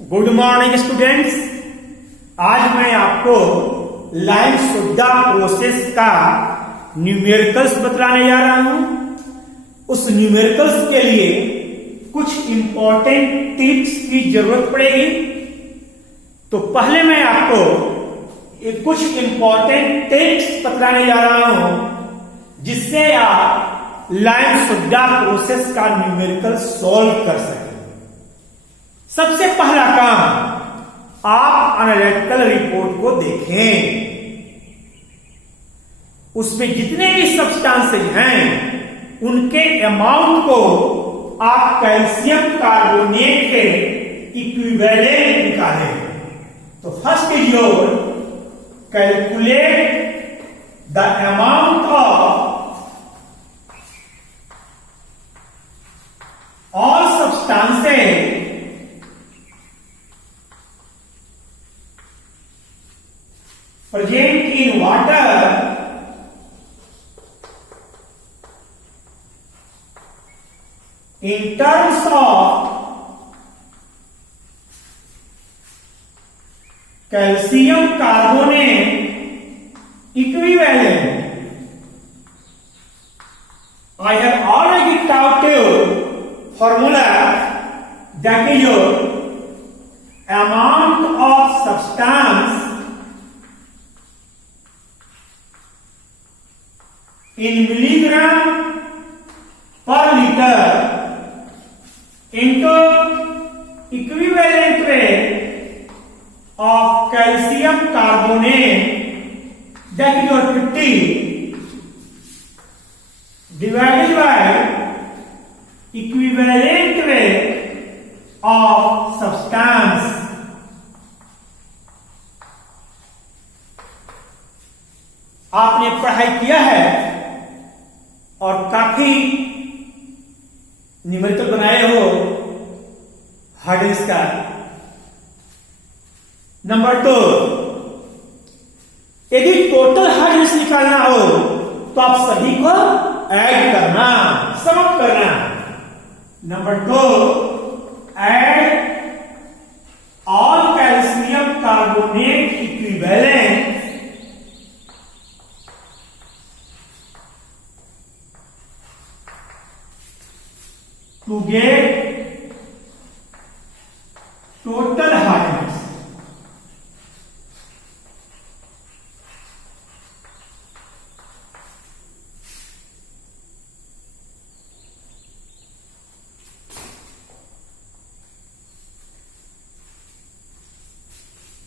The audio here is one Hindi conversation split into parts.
Good morning students. आज मैं आपको लाइव सुविधा प्रोसेस का न्यूमेरिकल्स बतलाने जा रहा हूं। उस न्यूमेरिकल्स के लिए कुछ इंपॉर्टेंट टिप्स की जरूरत पड़ेगी। तो पहले मैं आपको कुछ इंपॉर्टेंट टिप्स बतलाने जा रहा हूं जिससे आप लाइव सुविधा प्रोसेस का न्यूमेरिकल सॉल्व कर सकें। सबसे पहला काम, आप एनालिटिकल रिपोर्ट को देखें। उसमें जितने भी सब्सटेंसेस हैं उनके अमाउंट को आप कैल्शियम कार्बोनेट के इक्विवेलेंट निकालें। तो first is your calculate the amount of all substances present in water in terms of calcium carbonate equivalent. I have already taught you formula, that is your amount of substance in milligram per liter into equivalent rate of calcium carbonate, that is your 50, divided by equivalent rate of substance. आपने पढ़ाई किया है और काफी न्यूमेरिकल बनाए हो हार्डनेस का। नंबर 2, यदि टोटल हार्डनेस निकालना हो तो आप सभी को ऐड करना, सम करना। Number 2, add all calcium carbonate equivalent to get total hardness.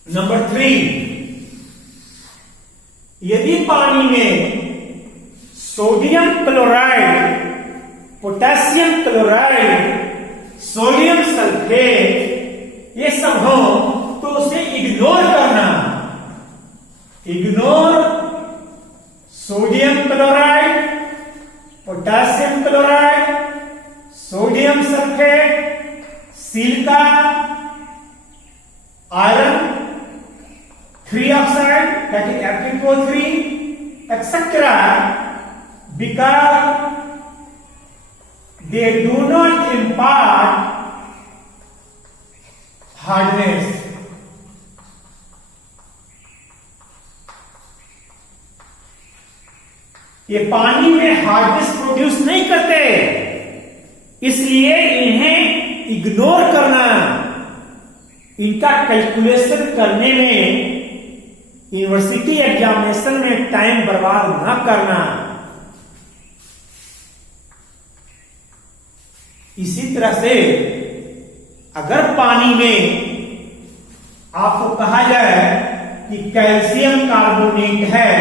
Number 3, यदि पानी में sodium chloride, potassium chloride, sodium sulphate ये सब हो तो उसे इग्नोर करना। Ignore sodium chloride, potassium chloride, sodium sulphate, silica, iron, 3 oxide that is Fe2O3 etcetera, because they do not impart hardness. ये पानी में हार्डनेस प्रोड्यूस नहीं करते, इसलिए इन्हें इग्नोर करना। इनका कैलकुलेशन करने में, यूनिवर्सिटी एग्जामिनेशन में टाइम बर्बाद ना करना। इसी तरह से अगर पानी में आपको कहा जाए कि कैल्शियम कार्बोनेट है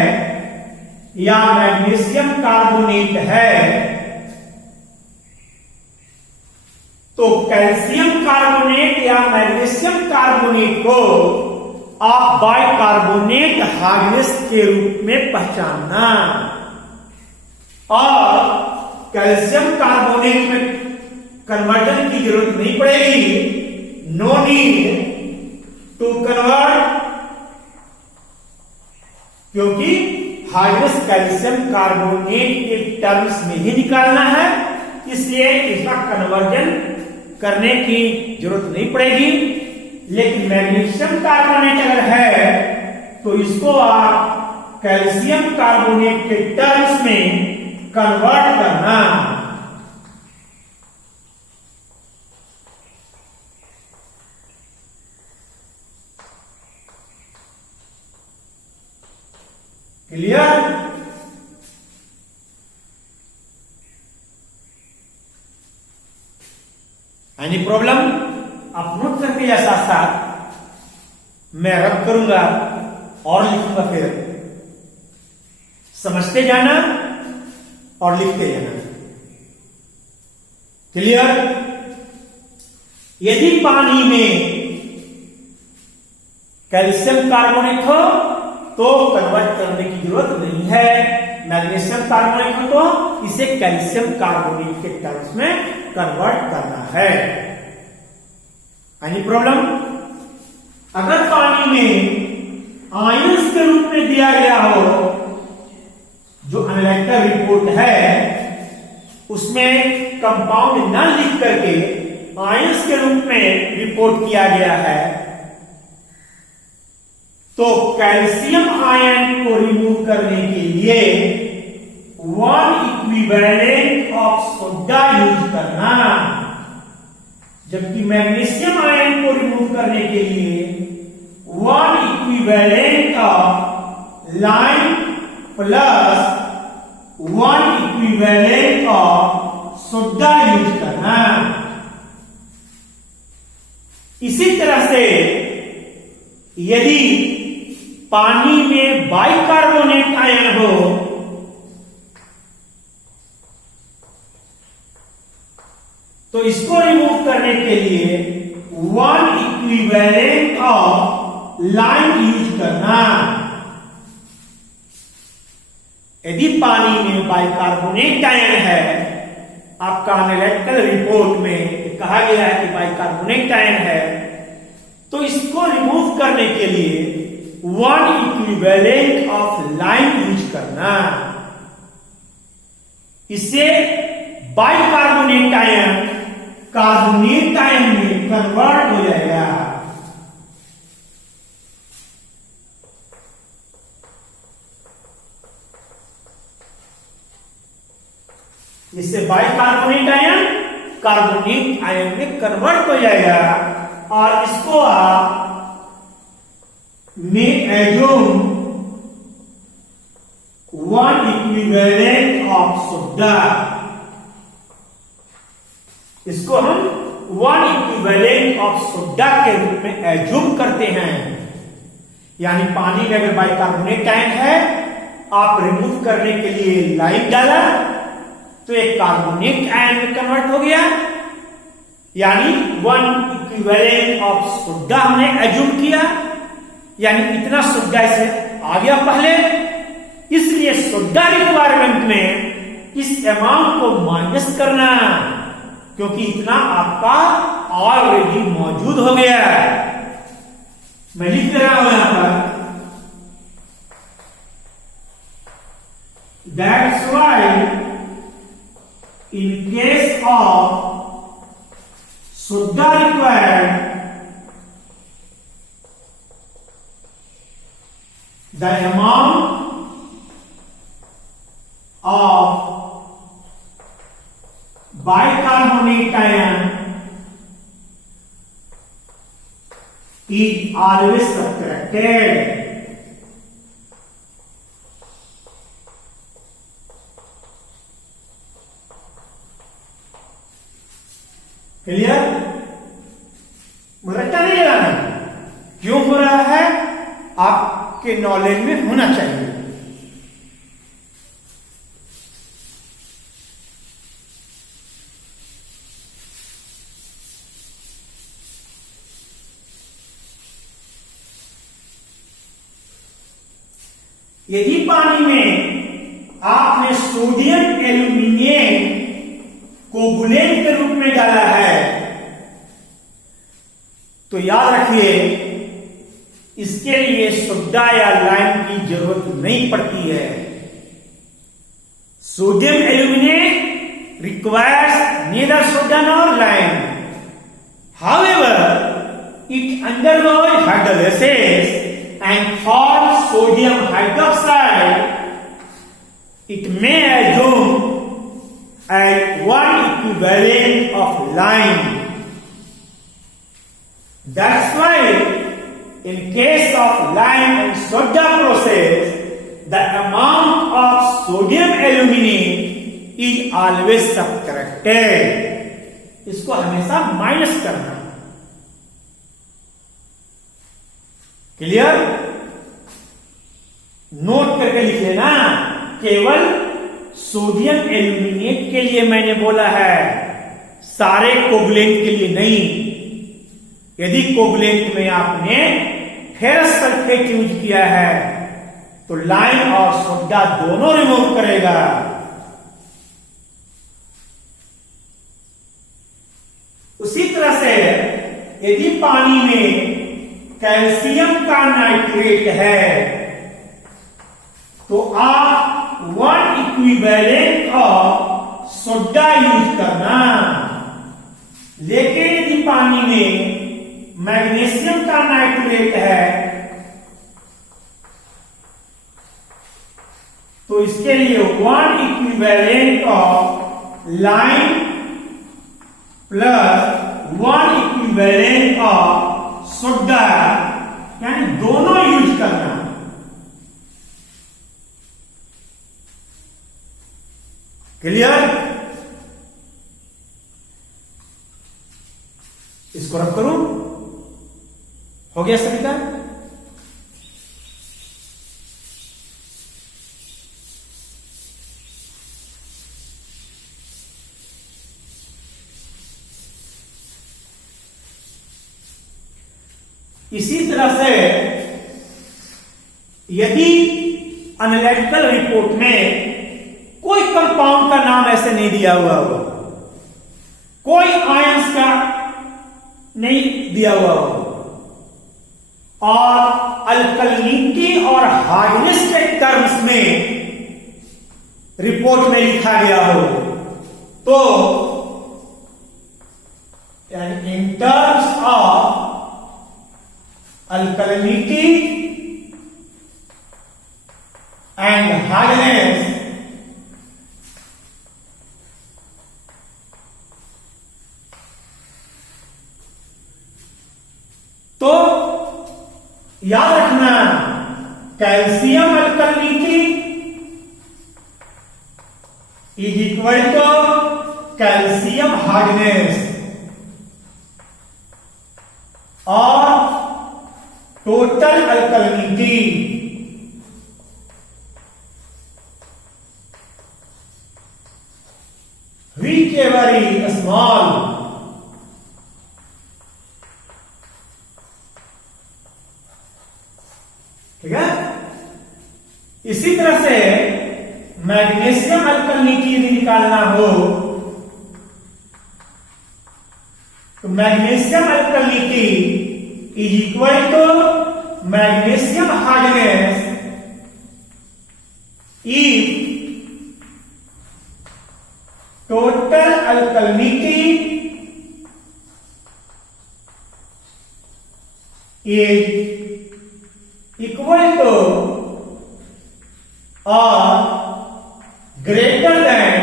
या मैग्नीशियम कार्बोनेट है, तो कैल्शियम कार्बोनेट या मैग्नीशियम कार्बोनेट को आप बाइकार्बोनेट हार्डनेस के रूप में पहचानना। और कैल्शियम कार्बोनेट में कन्वर्जन की जरूरत नहीं पड़ेगी। नो नीड टू कन्वर्ट, क्योंकि हार्डनेस कैल्शियम कार्बोनेट के टर्म्स में ही निकालना है, इसलिए इसका कन्वर्जन करने की जरूरत नहीं पड़ेगी। लेकिन मैग्नीशियम कार्बोनेट अगर है तो इसको आप कैल्शियम कार्बोनेट के टर्म्स में कन्वर्ट करना। क्लियर? Any problem? आप नोट करके या साथ साथ मैं रब करूंगा और लिखूंगा, फिर समझते जाना और लिखते जाना। क्लियर? यदि पानी में कैल्शियम कार्बोनेट हो तो कन्वर्ट करने की जरूरत नहीं है, मैग्नीशियम कार्बोनेट हो तो इसे कैल्शियम कार्बोनेट के टर्म्स में कन्वर्ट करना है। Any problem? अगर पानी में आयंस के रूप में दिया गया हो, जो एनालिटिकल रिपोर्ट है उसमें कंपाउंड न लिख करके आयंस के रूप में रिपोर्ट किया गया है, तो कैल्शियम आयन को रिमूव करने के लिए 1 इक्विवेलेंट ऑफ सोडा यूज करना, जबकि मैग्नीशियम आयन को रिमूव करने के लिए 1 equivalent of lime plus 1 equivalent of soda use करना। इसी तरह से यदि पानी में बाइकार्बोनेट आयन हो तो इसको रिमूव करने के लिए 1 इक्विवेलेंट ऑफ लाइम यूज करना। यदि पानी में बाइकार्बोनेट आयन है, आपका एनालिटिकल रिपोर्ट में कहा गया है कि बाइकार्बोनेट आयन है, तो इसको रिमूव करने के लिए 1 इक्विवेलेंट ऑफ लाइम यूज करना। इससे बाइकार्बोनेट आयन कार्बोनेट आयन में कन्वर्ट हो जाएगा। इससे बाइकार्बोनेट आयन कार्बोनेट आयन में कन्वर्ट हो जाएगा और इसको आप में एज्यूम 1 इक्विवेलेंट ऑफ सोडा, इसको हम 1 इक्विवेलेंट ऑफ सोडा के रूप में एज्यूम करते हैं। यानी पानी में अगर बाइकार्बोनेट आयन है, आप रिमूव करने के लिए लाइम डाला तो एक कार्बोनेट आयन में कन्वर्ट हो गया, यानी 1 इक्विवेलेंट ऑफ सोडा हमने एज्यूम किया, यानी इतना सोडा इसे आ गया पहले, इसलिए सोडा रिक्वायरमेंट में इस अमाउंट को माइनस करना, क्योंकि इतना आपका ऑलरेडी मौजूद हो गया है। मैं लिख रहा हूं यहां पर, that's why in case of soda required, the amount of bicarbonate ion is always subtracted. Clear? रट्टा नहीं लगाना, क्यों हो रहा है आपके नॉलेज में होना चाहिए। यदि पानी में आपने सोडियम एल्यूमिनियम कोगुलेंट के रूप में डाला है, तो याद रखिए इसके लिए सोडा या लाइम की जरूरत नहीं पड़ती है। Sodium aluminate requires neither soda nor lime. However, it undergoes gases and thought sodium hydroxide, it may assume as one equivalent of lime. That's why in case of lime and soda process, the amount of sodium aluminate is always subtracted. इसको हमेशा माइनस करना। क्लियर? नोट करके लिख लेना। केवल सोडियम एल्यूमिनेट के लिए मैंने बोला है, सारे कोवलेंट के लिए नहीं। यदि कोवलेंट में आपने फेरस सल्फेट यूज किया है तो लाइम और सोडा दोनों रिमूव करेगा। उसी तरह से यदि पानी में कैल्शियम का नाइट्रेट है तो आप 1 इक्विवेलेंट ऑफ सोडा यूज करना। लेकिन यदि पानी में मैग्नीशियम का नाइट्रेट है तो इसके लिए 1 equivalent of lime plus 1 equivalent of soda, यानी दोनों यूज करना। क्लियर? इसको रब करूं? हो गया सभी का? इसी तरह से यदि एनालिटिकल रिपोर्ट में कोई कंपाउंड का नाम ऐसे नहीं दिया हुआ हो, कोई आयंस का नहीं दिया हुआ हो और अल्कलिनिटी और हार्डनेस के टर्म्स में रिपोर्ट में लिखा गया हो तो in terms of alkalinity and hardness, तो याद रखना calcium alkalinity is equal to calcium hardness और टोटल अल्कलिनिटी वेरी स्मॉल। ठीक है? इसी तरह से मैग्नीशियम अल्कलिनिटी यदि निकालना हो तो magnesium alkalinity is equal to magnesium hardness if total alkalinity is equal to or greater than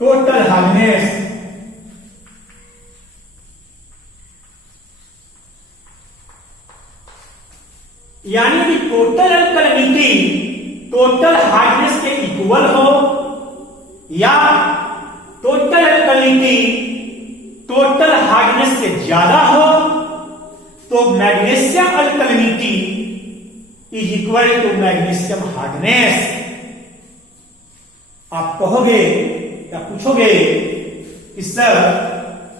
total hardness। यानी कि टोटल अल्कलिनिटी टोटल हार्डनेस के इक्वल हो या टोटल अल्कलिनिटी टोटल हार्डनेस से ज्यादा हो तो magnesium alkalinity is equal to magnesium hardness. आप कहोगे या पूछोगे कि सर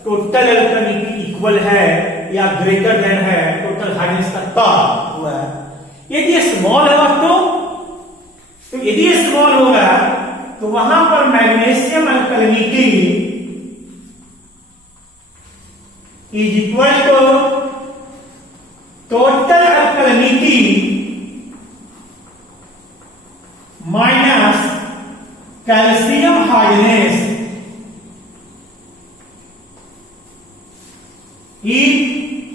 टोटल अल्कलिनिटी इक्वल है या ग्रेटर देन है टोटल हार्डनेस का तब हुआ है। यदि स्मॉल है तो यदि स्मॉल होगा तो वहां पर magnesium alkalinity is equal to total alkalinity minus calcium hardness if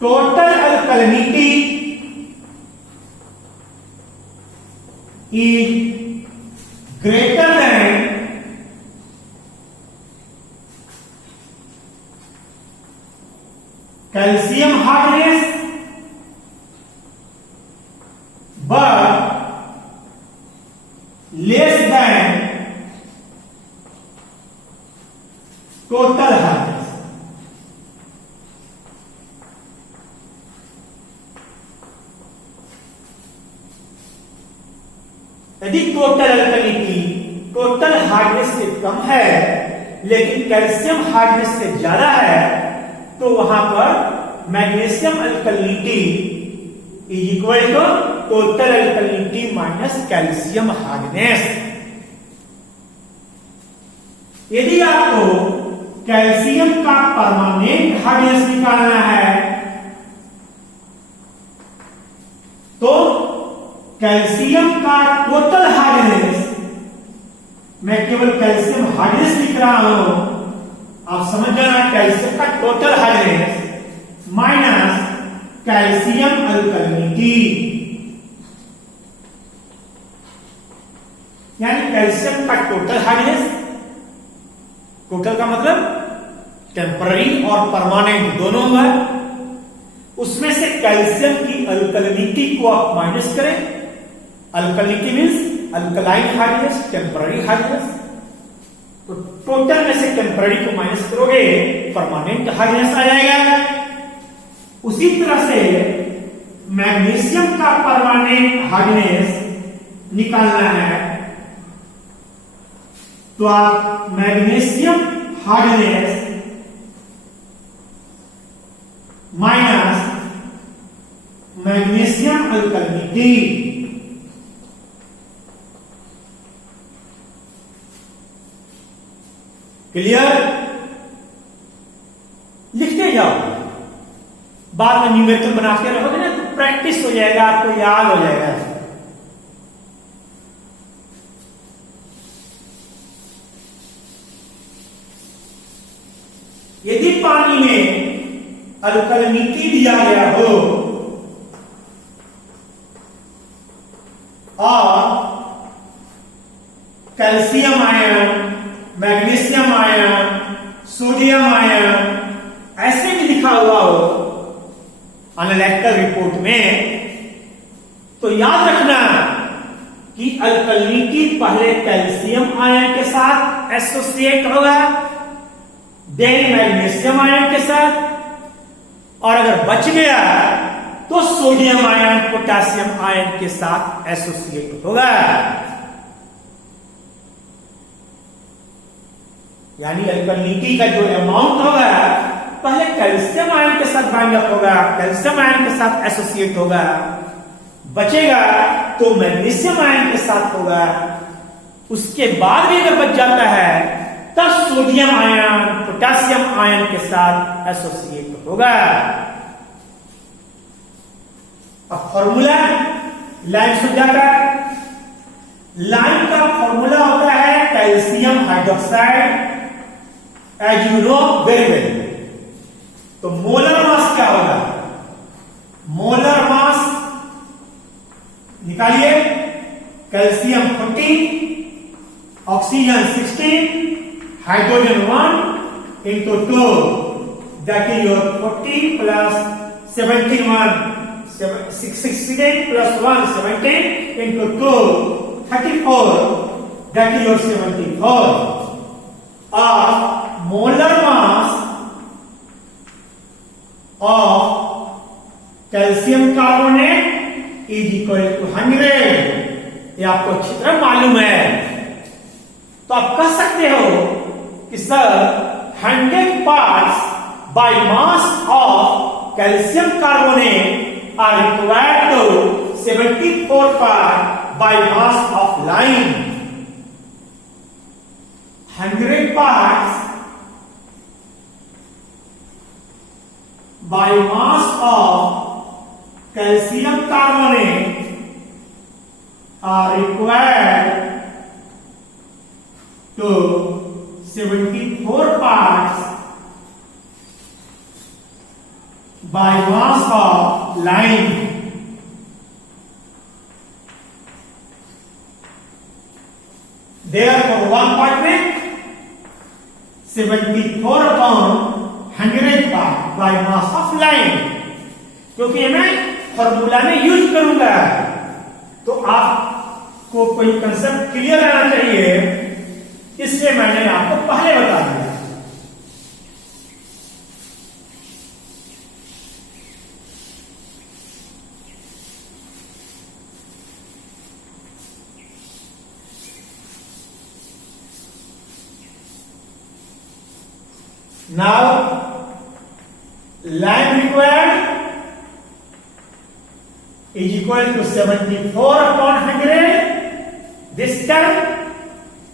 total alkalinity is greater than calcium hardness but less than total hardness. यदि टोटल अल्कलिनिटी टोटल हार्डनेस से कम है लेकिन कैल्शियम हार्डनेस से ज्यादा है तो वहां पर magnesium alkalinity is equal to total alkalinity minus calcium hardness. यदि आपको कैल्शियम का परमानेंट हार्डनेस निकालना है तो कैल्शियम का टोटल हार्डनेस, मैं केवल कैल्शियम हार्डनेस लिख रहा हूं, आप समझ जाना कैल्शियम का total hardness minus calcium alkalinity, यानी कैल्शियम का टोटल हार्डनेस, टोटल का मतलब टेम्पररी और परमानेंट दोनों होगा, उसमें से कैल्शियम की अल्कलिनिटी को आप माइनस करें। Alkalinity means alkaline hardness, temporary hardness, तो टोटल में से टेम्पररी को माइनस करोगे परमानेंट हार्डनेस आ जाएगा। उसी तरह से मैग्नीशियम का परमानेंट हार्डनेस निकालना है तो आप magnesium hardness minus magnesium alkalinity, clear? लिखते जाओ, बाद में न्यूमेरिकल बनाते रहोगे ना तो प्रैक्टिस हो जाएगा, आपको याद हो जाएगा। यदि पानी में अल्कलिनिटी दिया गया हो और calcium ion, magnesium ion, sodium ion ऐसे भी लिखा हुआ हो एनालिटिकल रिपोर्ट में, तो याद रखना कि अल्कलिनिटी पहले कैल्शियम आयन के साथ एसोसिएट होगा, देन मैग्नीशियम आयन के साथ, और अगर बच गया तो सोडियम आयन, पोटेशियम आयन के साथ एसोसिएट होगा। यानी अल्कलिनिटी का जो अमाउंट होगा पहले कैल्शियम आयन के साथ बाइंड अप होगा, कैल्शियम आयन के साथ एसोसिएट होगा, बचेगा तो मैग्नीशियम आयन के साथ होगा, उसके बाद भी अगर बच जाता है तब सोडियम आयन, पोटेशियम आयन के साथ एसोसिएट होगा। अब फॉर्मूला लाइम सोडा का, लाइम का फॉर्मूला होता है calcium hydroxide, as you know very well. तो मोलर मास क्या होगा? मोलर मास निकालिए, calcium 40, oxygen 16, hydrogen 1 into 2, that is your 40 plus 71, 16 plus 1, 17 into 2, 34, that is your 74. Molar mass of calcium carbonate is equal to 100। ये आपको अच्छी तरह मालूम है, तो आप कह सकते हो कि sir 100 parts by mass of calcium carbonate are required to 74 parts by mass of lime। 100 parts by mass of calcium carbonate are required to 74 parts by mass of lime. Therefore, 1 part में 74/100 by mass of lime. क्योंकि मैं फॉर्मूला में यूज करूंगा, तो आपको कोई कंसेप्ट क्लियर रहना चाहिए, इसलिए मैंने आपको पहले बता दिया। Now, lime required is equal to 74/100. This term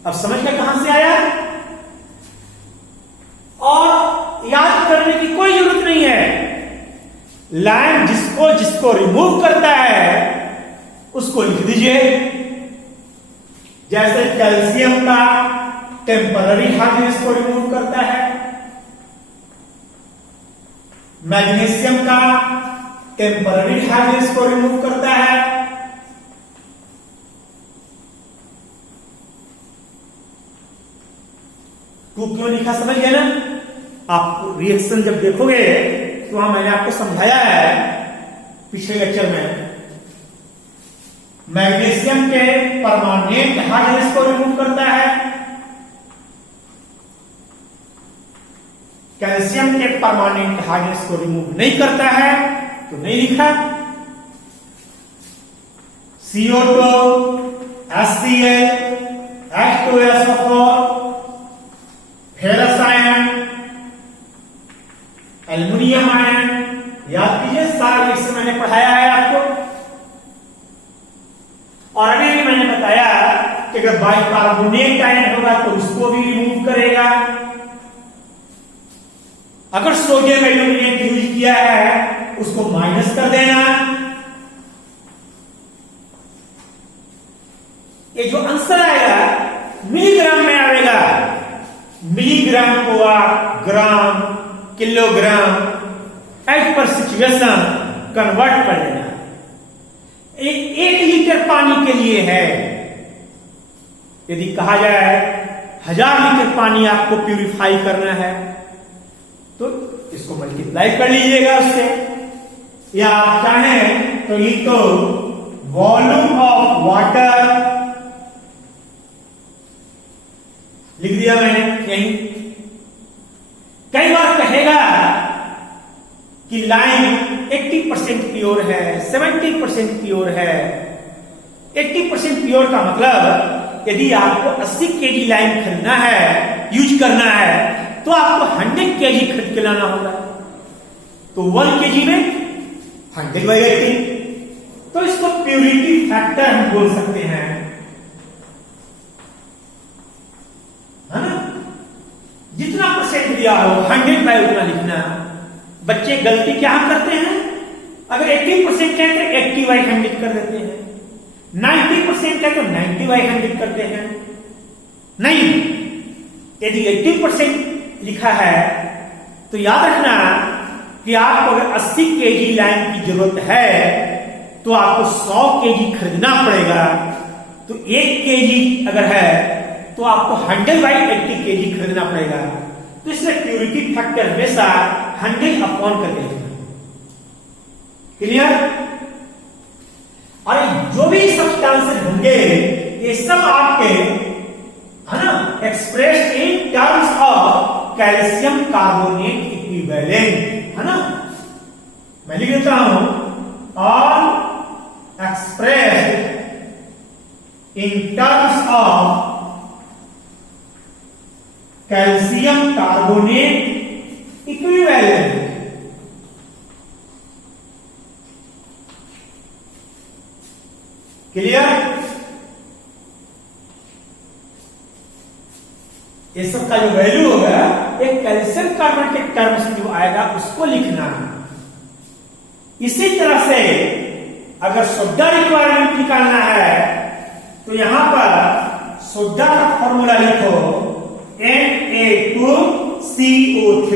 अब समझ में कहां से आया, और याद करने की कोई जरूरत नहीं है। लाइम जिसको रिमूव करता है उसको लिख दीजिए। जैसे कैल्शियम का टेम्पररी हार्डनेस को रिमूव करता है, मैग्नीशियम का टेम्पररी हार्डनेस को रिमूव करता है, टू क्यों लिखा समझ गए ना आप। रिएक्शन जब देखोगे तो वहां मैंने आपको समझाया है पिछले लेक्चर में, मैग्नीशियम के परमानेंट हार्डनेस को रिमूव करता है, कैल्शियम के परमानेंट हार्डनेस को रिमूव नहीं करता है, तो नहीं लिखा। CO2, HCl, H2SO4, ferrous ion, aluminium ion, याद कीजिए सारा रिएक्शन मैंने पढ़ाया है आपको। और अभी भी मैंने बताया कि अगर बाइकार्बोनेट आयन होगा तो उसको भी रिमूव करेगा। अगर सोडियम एल्यूमिनेट यूज किया है उसको माइनस कर देना। ये जो आंसर आएगा मिलीग्राम में आएगा, मिलीग्राम को आप gram, kilogram as per situation convert कर देना। 1 लीटर पानी के लिए है, यदि कहा जाए 1000 लीटर पानी आपको प्यूरिफाई करना है तो इसको मल्टीप्लाई कर लीजिएगा उससे, या आप चाहें तो ये तो वॉल्यूम ऑफ वाटर लिख दिया मैंने यहीं। कई बार कहेगा कि लाइम 80% प्योर है, 70% प्योर है। 80% प्योर का मतलब यदि आपको 80 kg लाइम खरीदना है, यूज करना है, तो आपको 100 kg खरीद के लाना होगा। तो 1 kg में 100/80, तो इसको प्योरिटी फैक्टर हम बोल सकते हैं, है ना। जितना परसेंट दिया हो 100 उतना लिखना। बच्चे गलती क्या करते हैं, अगर 80% है तो 80/100 कर देते हैं, 90% है तो 90/100 करते हैं। नहीं, यदि 80% लिखा है तो याद रखना कि आपको अगर 80 kg लाइम की जरूरत है तो आपको 100 kg खरीदना पड़ेगा। तो 1 kg अगर है तो आपको 100/80 kg खरीदना पड़ेगा। तो इसमें प्योरिटी फैक्टर हमेशा 100 करके लिखना। क्लियर। और जो भी सब्सटेंसेस होंगे ये सब आपके, है ना, express in terms of calcium carbonate equivalent, है ना। मैं लिख देता हूं, all express in terms of calcium carbonate equivalent. Clear. ये सब का जो वैल्यू होगा एक कैल्शियम कार्बोनेट के टर्म्स में जो आएगा उसको लिखना। इसी तरह से अगर सोडा रिक्वायरमेंट निकालना है तो यहां पर सोडा का फॉर्मूला लिखो Na2CO3,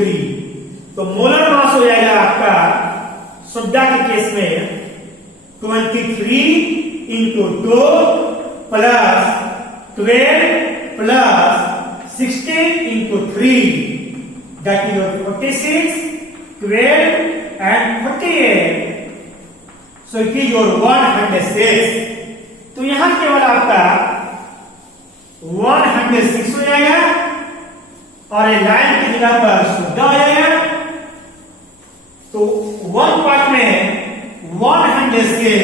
तो मोलर मास हो जाएगा आपका सुड्डा के केस में 23 into 2 plus 12 plus 16 into 3, that is your 46, 12 and 48. So it is your 106. तो यहां केवल आपका 106 हो जाएगा और ये लाइन की जगह पर सुड्डा हो जाएगा। तो वन पार्ट में 106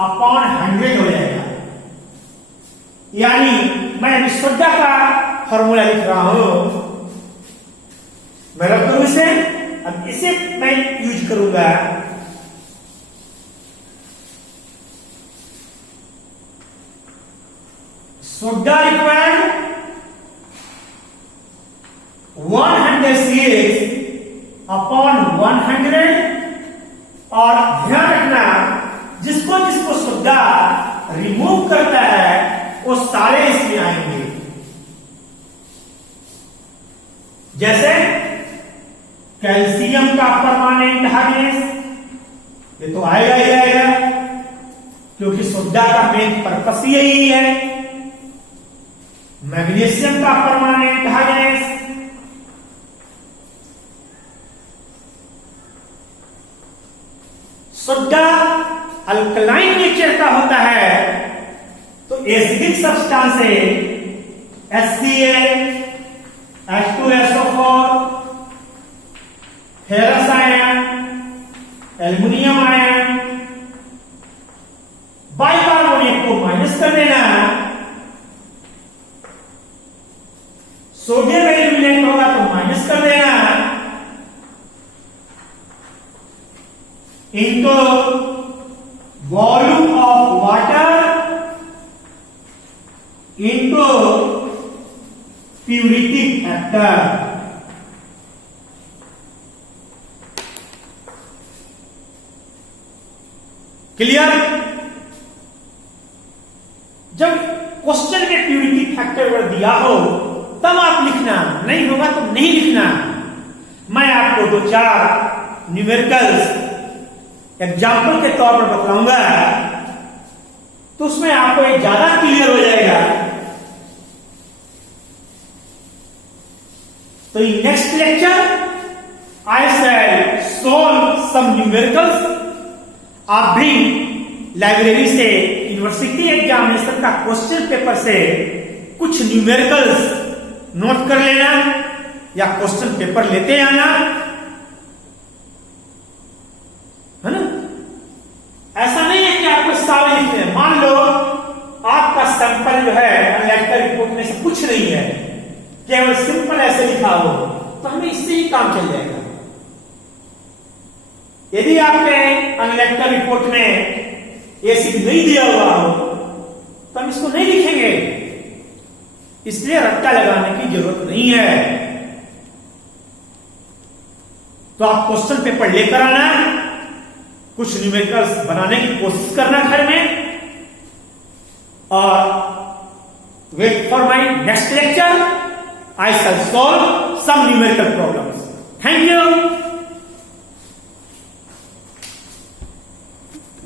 अपॉन 100 हो जाएगा। यानी मैं अभी सुड्डा का फॉर्मूला लिख रहा हूं, मैं रख करूं इसे। अब इसे मैं यूज करूंगा सुड्डा रिक्वायर्ड 106 अपॉन 100। और ध्यान रखना जिसको जिसको सुड्डा रिमूव करता है वो सारे इसमें आएंगे। जैसे कैल्शियम का परमानेंट हार्डनेस, ये तो आएगा ही आएगा क्योंकि सुड्डा का मेन पर्पस यही है। मैग्नीशियम का परमानेंट हार्डनेस, सुड्डा अल्कलाइन नेचर का होता है तो एसिडिक सब्सटेंस है HCl, H2SO4, ferrous ion, aluminium ion, bicarbonate को माइनस कर देना, सोडियम एल्यूमिनेट होगा तो माइनस कर देना, इनको वॉल्यूम ऑफ वाटर इनको प्यूरिटी फैक्टर। क्लियर? जब क्वेश्चन में प्यूरिटी फैक्टर अगर दिया हो तब आप लिखना, नहीं होगा तो नहीं लिखना। मैं आपको 2-4 न्यूमेरिकल्स एग्जाम्पल के तौर पर बताऊंगा तो उसमें आपको एक ज्यादा क्लियर हो जाएगा। तो in next lecture I shall solve some numericals. आप भी लाइब्रेरी से यूनिवर्सिटी एग्जामिनेशन का क्वेश्चन पेपर से कुछ न्यूमेरिकल्स नोट कर लेना या क्वेश्चन पेपर लेते आना, है ना। ऐसा नहीं है कि आपको सारे लिखते हैं। मान लो आपका सैंपल जो है लेक्चर रिपोर्ट में से कुछ नहीं है, केवल सिंपल ऐसे लिखा हो तो हमें इससे ही काम चल जाएगा। यदि आपने अनलेक्चर रिपोर्ट में एसिड नहीं दिया हुआ हो तो हम इसको नहीं लिखेंगे, इसलिए रट्टा लगाने की जरूरत नहीं है। तो आप क्वेश्चन पेपर लेकर आना, कुछ न्यूमेरिकल्स बनाने की कोशिश करना घर में, और wait for my next lecture. I shall solve some numerical problems. Thank you.